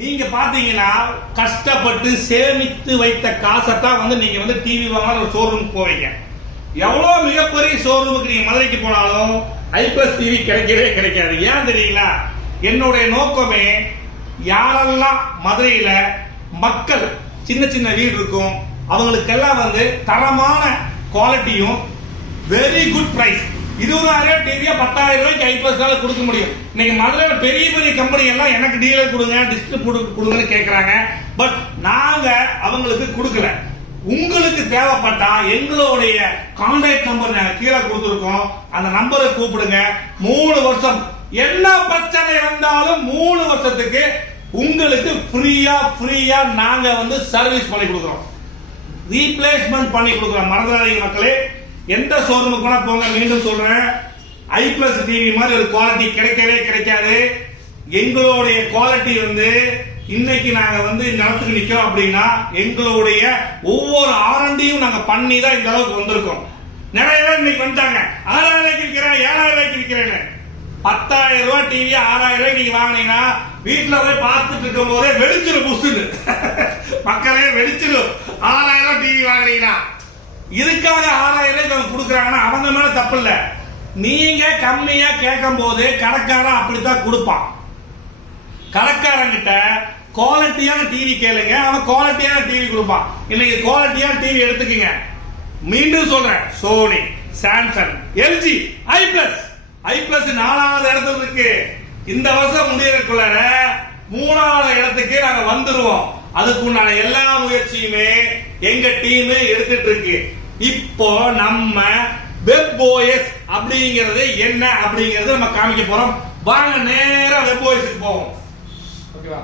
நீங்க பாத்தீங்கன்னா கஷ்டப்பட்டு சேமித்து வைத்த காசை தான் வந்து நீங்க வந்து டிவி வாங்கலாம் ஒரு ஷோரூம் போவீங்க. எவ்வளவு மிகப்பெரிய ஷோரூமுக்கு நீங்க மதுரைக்கு போனாலும் ஐபிஎஸ் டிவி கிடைக்கவே கிடைக்காது. ஏன் தெரியுங்களா? என்னுடைய நோக்கமே யாரெல்லாம் மதுரையில மக்கள் சின்ன சின்ன வீடு இருக்கும் அவங்களுக்கெல்லாம் வந்து தரமான குவாலிட்டியும் வெரி குட் பிரைஸ் இருபதாயிரம் டிவியா பத்தாயிரம் ரூபாய்க்கு ஐ கொடுக்க முடியும். இன்னைக்கு மதுரையில பெரிய பெரிய கம்பெனி எல்லாம் எனக்கு டீலர் கொடுங்க டிஸ்ட்ரிபியூட்டர் கொடுங்கன்னு கேட்கறாங்க பட் நாங்க அவங்களுக்கு கொடுக்கல. உங்களுக்கு தேவைப்பட்டா எங்களுடைய கான்டாக்ட் நம்பர் நாங்க கீழே கொடுத்துருக்கோம். அந்த நம்பரை கூப்பிடுங்க. மூணு வருஷம் என்ன பிரச்சனை வந்தாலும் மூணு வருஷத்துக்கு உங்களுக்கு ஃப்ரீயா ஃப்ரீயா நாங்க வந்து சர்வீஸ் பண்ணி கொடுக்குறோம். ரீப்ளேஸ்மெண்ட் பண்ணி கொடுக்குறோம். மறந்துடாதீங்க மக்களே. எந்த ஷோரூமுக்கு வேணா போங்க மீண்டும் சொல்றேன். ஐ பிளஸ் டிவி மாதிரி ஒரு குவாலிட்டி கிடைக்கவே கிடைக்காது. எங்களுடைய குவாலிட்டி வந்து இன்னைக்கு நாங்க வந்து இந்த இடத்துக்கு நிக்கிறோம் அப்படின்னா எங்களுடைய ஒவ்வொரு ஆரண்டியும் நாங்க பண்ணி தான் இந்த அளவுக்கு வந்திருக்கோம். நிறைய பேர் இன்னைக்கு வந்துட்டாங்க. ஆறாயிரம் ரூபாய்க்கு விற்கிறேன் ஏழாயிரம் ரூபாய்க்கு விற்கிறேன்னு. பத்தாயிரம் ரூபாய் டிவி ஆறாயிரம் ரூபாய் நீங்க வாங்கினீங்கன்னா வீட்டுல போய் பார்த்துட்டு இருக்கும் போதே வெடிச்சிடும் புசுன்னு மக்களே வெடிச்சிடும் ஆறாயிரம் டிவி வாங்கினீங்கன்னா. இதுக்காக ஆறாயிரம் ரூபாய்க்கு அவங்க கொடுக்குறாங்கன்னா அவங்க மேல தப்பு இல்லை நீங்க கம்மியா கேட்கும் போது கடைக்காரன் அப்படித்தான் கொடுப்பான். கடைக்காரங்கிட்ட குவாலிட்டியான டிவி கேளுங்க அவன் குவாலிட்டியான டிவி கொடுப்பான். இன்னைக்கு குவாலிட்டியான டிவி எடுத்துக்கங்க. மீண்டும் சொல்றேன் Sony Samsung LG I plus I plus நாலாவது இடத்துல இருக்கு. இந்த வருஷம் முடியறதுக்குள்ள மூணாவது இடத்துக்கு நாங்க வந்துருவோம். அதுக்கு உண்டான எல்லா முயற்சியுமே எங்க டீம் எடுத்துட்டு இருக்கு இப்போ நம்ம வெப் ஓஎஸ் அப்படிங்கறது என்ன அப்படிங்கறது நம்ம காமிக்க போறோம். வாங்க நேரம் வெப் ஓஎஸ்க்கு போவோம். ஓகேவா?